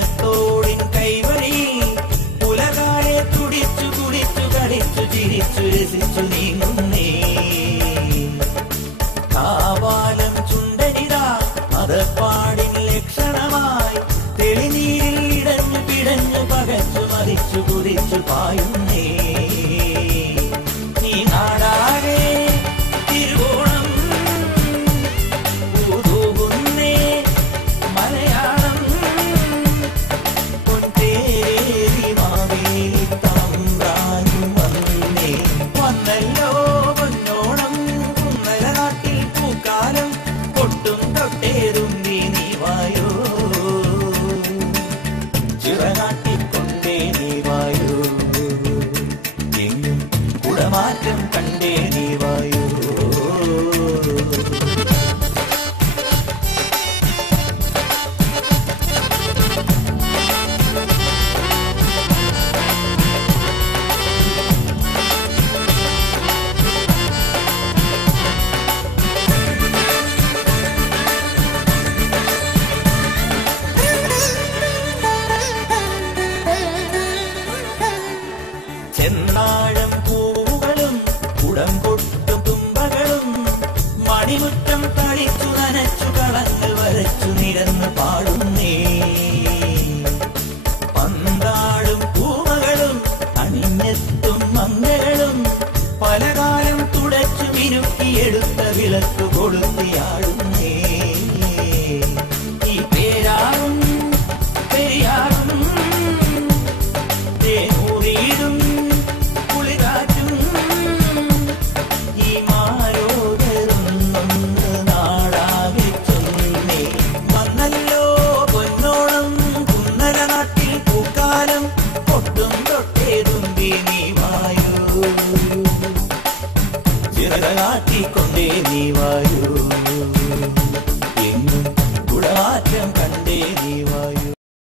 ഇടത്തോടിൻ കൈവരി പുലകാലെ തുടിച്ചു കുടിച്ചു കളിച്ചു ചിരിച്ചു രസിച്ചു നീങ്ങുന്നേ കാവാലം ചുണ്ടനിതാ മതപ്പാടിൻ ലക്ഷണമായി തെളിനീരിൽ ഇടഞ്ഞു പിടഞ്ഞു പകച്ചു മതിച്ചു കുതിച്ചു പായുന്നേ ഈ നാടാകെ തിരുവോണം ൂതുകുന്നേ മലയാളം പൊൻതേരി മാവേലി തമ്പ്രാനും വന്നേ വന്നല്ലോ പൊന്നോണം കുന്നല നാട്ടിൽ പൂക്കാലം പൊട്ടും തൊട്ടേതും നീ വായോ ചിറനാട്ടിക്കൊണ്ടേ നീ വായോ എങ്ങും കുടമാറ്റം കണ്ടേ നീ വായോ ചെന്നാഴം പൂവുകളും കുടം കൊട്ടും തുമ്പകളും മണിമുറ്റം തളിച്ചു നനച്ചു കളങ്ങൾ വരച്ചു നിരന്ന് പാടുന്നേ പന്താടും പൂമകളും അണിഞ്ഞെത്തും മംഗളും പലകാലം തുടച്ചു മിനുക്കിയെടുത്ത വിളക്ക് കൊളുത്തിയാടും